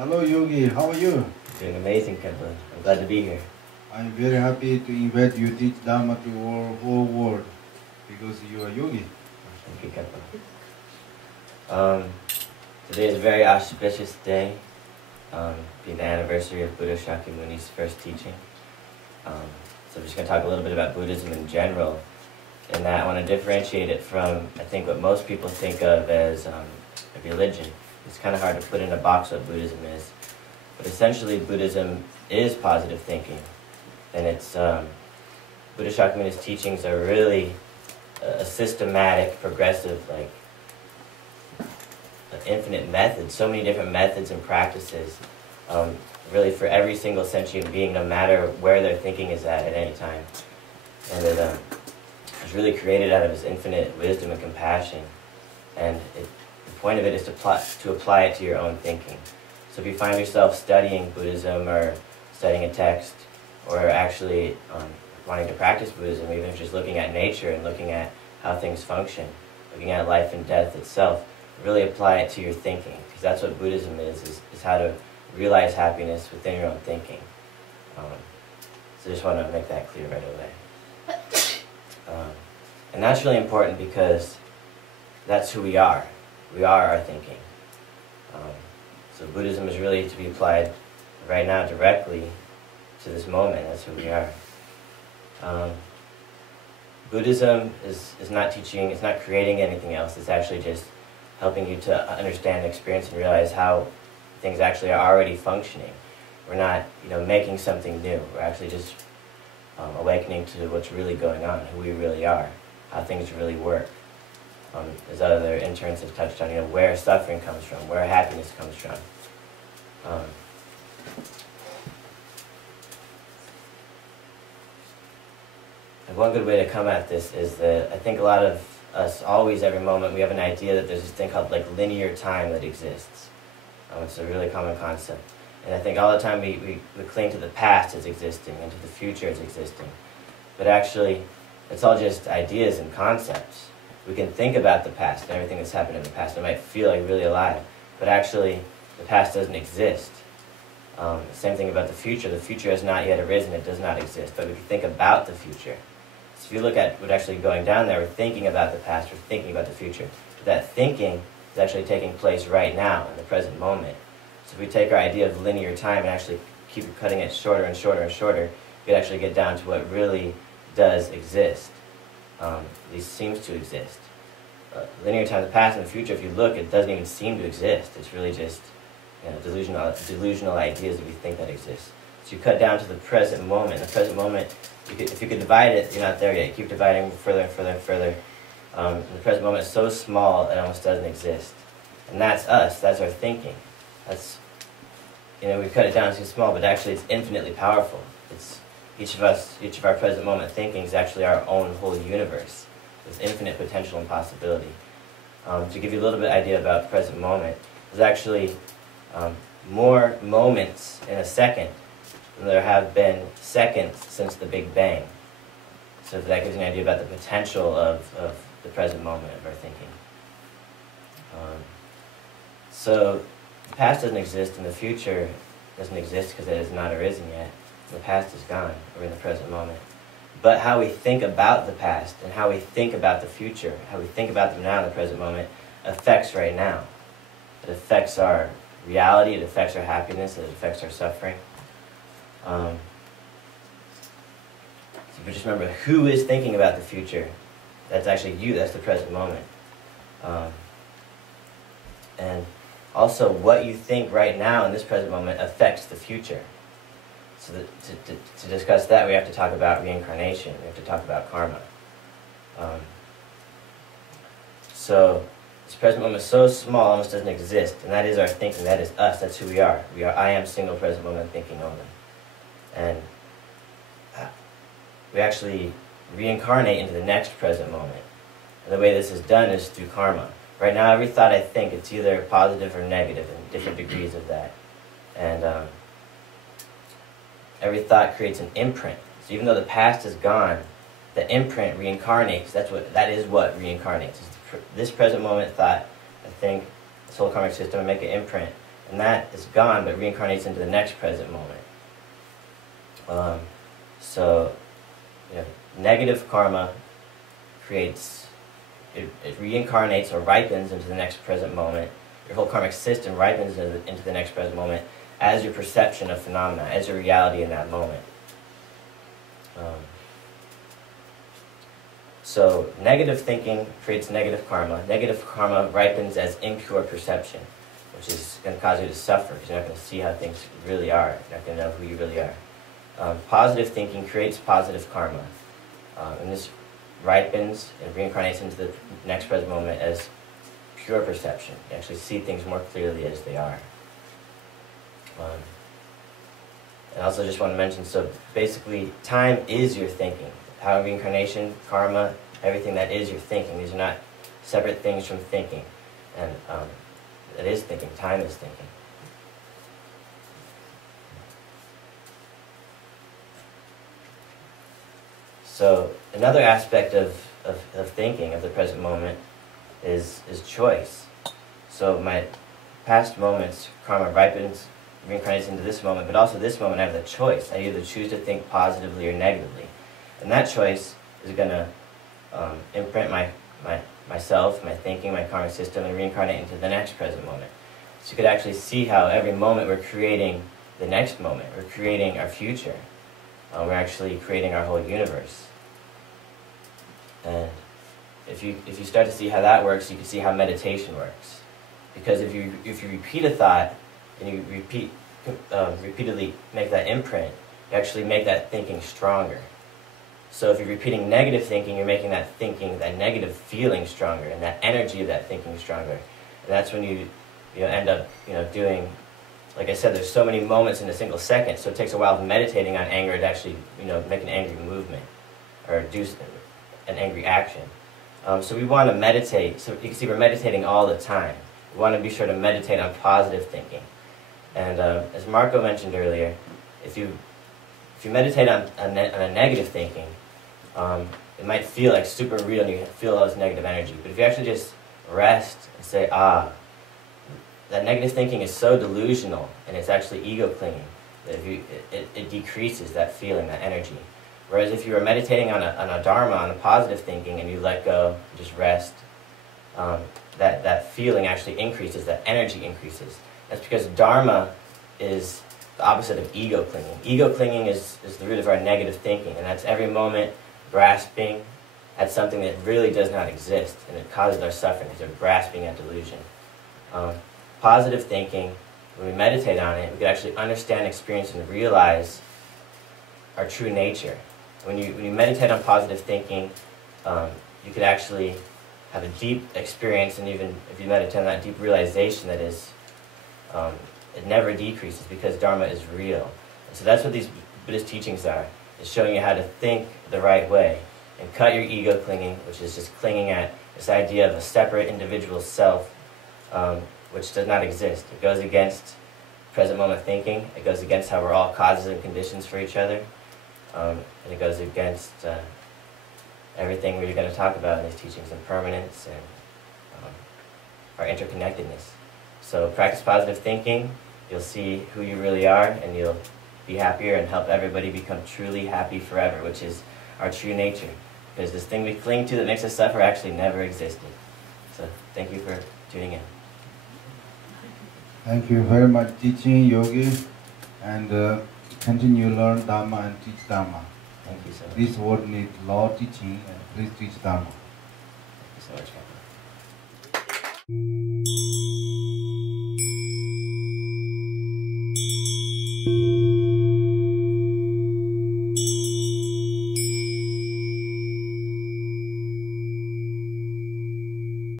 Hello Yogi, how are you? Doing amazing, Kemba. I'm glad to be here. I'm very happy to invite you teach Dharma to our whole world because you are Yogi. Thank you, Kemba. Today is a very auspicious day, being the anniversary of Buddha Shakyamuni's first teaching. So I'm just going to talk a little bit about Buddhism in general, and that I want to differentiate it from, I think, what most people think of as a religion. It's kind of hard to put in a box what Buddhism is. But essentially, Buddhism is positive thinking. And it's, Buddha Shakyamuni's teachings are really a systematic, progressive, infinite methods, so many different methods and practices, really for every single sentient being, no matter where their thinking is at any time. And it was really created out of his infinite wisdom and compassion. And the point of it is to apply it to your own thinking. So if you find yourself studying Buddhism or studying a text, or actually wanting to practice Buddhism, even if just looking at nature and looking at how things function, looking at life and death itself, really apply it to your thinking, because that's what Buddhism is how to realize happiness within your own thinking. So I just want to make that clear right away. And that's really important because that's who we are. We are our thinking. So Buddhism is really to be applied right now directly to this moment. That's who we are. Buddhism is not teaching, it's not creating anything else. It's actually just helping you to understand, experience, and realize how things actually are already functioning. We're not, making something new. We're actually just awakening to what's really going on, who we really are, how things really work. As other interns have touched on, where suffering comes from, where happiness comes from. And one good way to come at this is that I think a lot of us, always, every moment, we have an idea that there's this thing called linear time that exists. It's a really common concept. And I think all the time we cling to the past as existing and to the future as existing. But actually, it's all just ideas and concepts. We can think about the past and everything that's happened in the past. It might feel really alive, but actually the past doesn't exist. Same thing about the future. The future has not yet arisen. It does not exist, but we can think about the future. So if you look at what's actually going down there, we're thinking about the past, we're thinking about the future. But that thinking is actually taking place right now, in the present moment. So if we take our idea of linear time and actually keep cutting it shorter and shorter and shorter, we could actually get down to what really does exist. At least seems to exist. Linear time, the past and the future, if you look, it doesn't even seem to exist. It's really just delusional ideas that we think that exist. So you cut down to the present moment. The present moment, if you could divide it, you're not there yet. You keep dividing further and further and further. The present moment is so small it almost doesn't exist. And that's us. That's our thinking. That's, we cut it down too small, but actually it's infinitely powerful. It's each of our present moment thinking is actually our own whole universe with infinite potential and possibility. To give you a little bit idea about present moment, there's actually more moments in a second than there have been seconds since the Big Bang. So if that gives you an idea about the potential of the present moment of our thinking. So the past doesn't exist and the future doesn't exist because it has not arisen yet. The past is gone. We're in the present moment. But how we think about the past and how we think about the future, how we think about them now in the present moment, affects right now. It affects our reality, it affects our happiness, it affects our suffering. So if you just remember who is thinking about the future, that's actually you, that's the present moment. And also what you think right now in this present moment affects the future. So to discuss that, we have to talk about reincarnation. We have to talk about karma. So this present moment is so small, almost doesn't exist, and that is our thinking. That is us. That's who we are. We are I am single present moment thinking only. And we actually reincarnate into the next present moment. And the way this is done is through karma. Right now, every thought I think, it's either positive or negative, and different degrees of that. And every thought creates an imprint. So even though the past is gone, the imprint reincarnates. That is what reincarnates. This present moment thought, I think, this whole karmic system will make an imprint, and that is gone but reincarnates into the next present moment. So, negative karma creates, it reincarnates or ripens into the next present moment. Your whole karmic system ripens into the next present moment as your perception of phenomena, as your reality in that moment. So negative thinking creates negative karma. Negative karma ripens as impure perception, which is going to cause you to suffer because you're not going to see how things really are. You're not going to know who you really are. Positive thinking creates positive karma. And this ripens and reincarnates into the next present moment as pure perception. You actually see things more clearly as they are. And also just want to mention, so basically time is your thinking. Power of reincarnation, karma, everything that is your thinking. These are not separate things from thinking. And it is thinking, time is thinking. So another aspect of thinking, of the present moment, is choice. So my past moments, karma ripens, reincarnates into this moment, but also this moment I have the choice. I either choose to think positively or negatively. And that choice is going to imprint myself, my thinking, my karmic system, and reincarnate into the next present moment. So you could actually see how every moment we're creating the next moment. We're creating our future. We're actually creating our whole universe. And if you start to see how that works, you can see how meditation works. Because if you repeat a thought, and you repeatedly make that imprint, you actually make that thinking stronger. So if you're repeating negative thinking, you're making that thinking, that negative feeling stronger, and that energy of that thinking stronger. And that's when you end up doing, like I said, there's so many moments in a single second, so it takes a while of meditating on anger to actually make an angry movement or do an angry action. So we want to meditate. So you can see we're meditating all the time. We want to be sure to meditate on positive thinking. And as Marco mentioned earlier, if you meditate on a negative thinking, it might feel like super real and you feel all this negative energy. But if you actually just rest and say, that negative thinking is so delusional and it's actually ego clinging, that it decreases that feeling, that energy. Whereas if you were meditating on a dharma, on a positive thinking, and you let go, just rest, that feeling actually increases, that energy increases. That's because dharma is the opposite of ego clinging. Ego clinging is the root of our negative thinking, and that's every moment grasping at something that really does not exist, and it causes our suffering because we're grasping at delusion. Positive thinking, when we meditate on it, we can actually understand, experience, and realize our true nature. When you meditate on positive thinking, you could actually have a deep experience, and even if you meditate on that deep realization, that is, it never decreases because Dharma is real. And so that's what these Buddhist teachings are, is showing you how to think the right way and cut your ego clinging, which is just clinging at this idea of a separate individual self, which does not exist. It goes against present moment thinking. It goes against how we're all causes and conditions for each other. And it goes against everything we're going to talk about in these teachings, impermanence and our interconnectedness. So practice positive thinking, you'll see who you really are, and you'll be happier and help everybody become truly happy forever, which is our true nature. Because this thing we cling to that makes us suffer actually never existed. So thank you for tuning in. Thank you very much teaching Yogi, and continue learn Dharma and teach Dharma. Thank you so much. This world needs law teaching, and please teach Dharma. Thank you so much, Captain.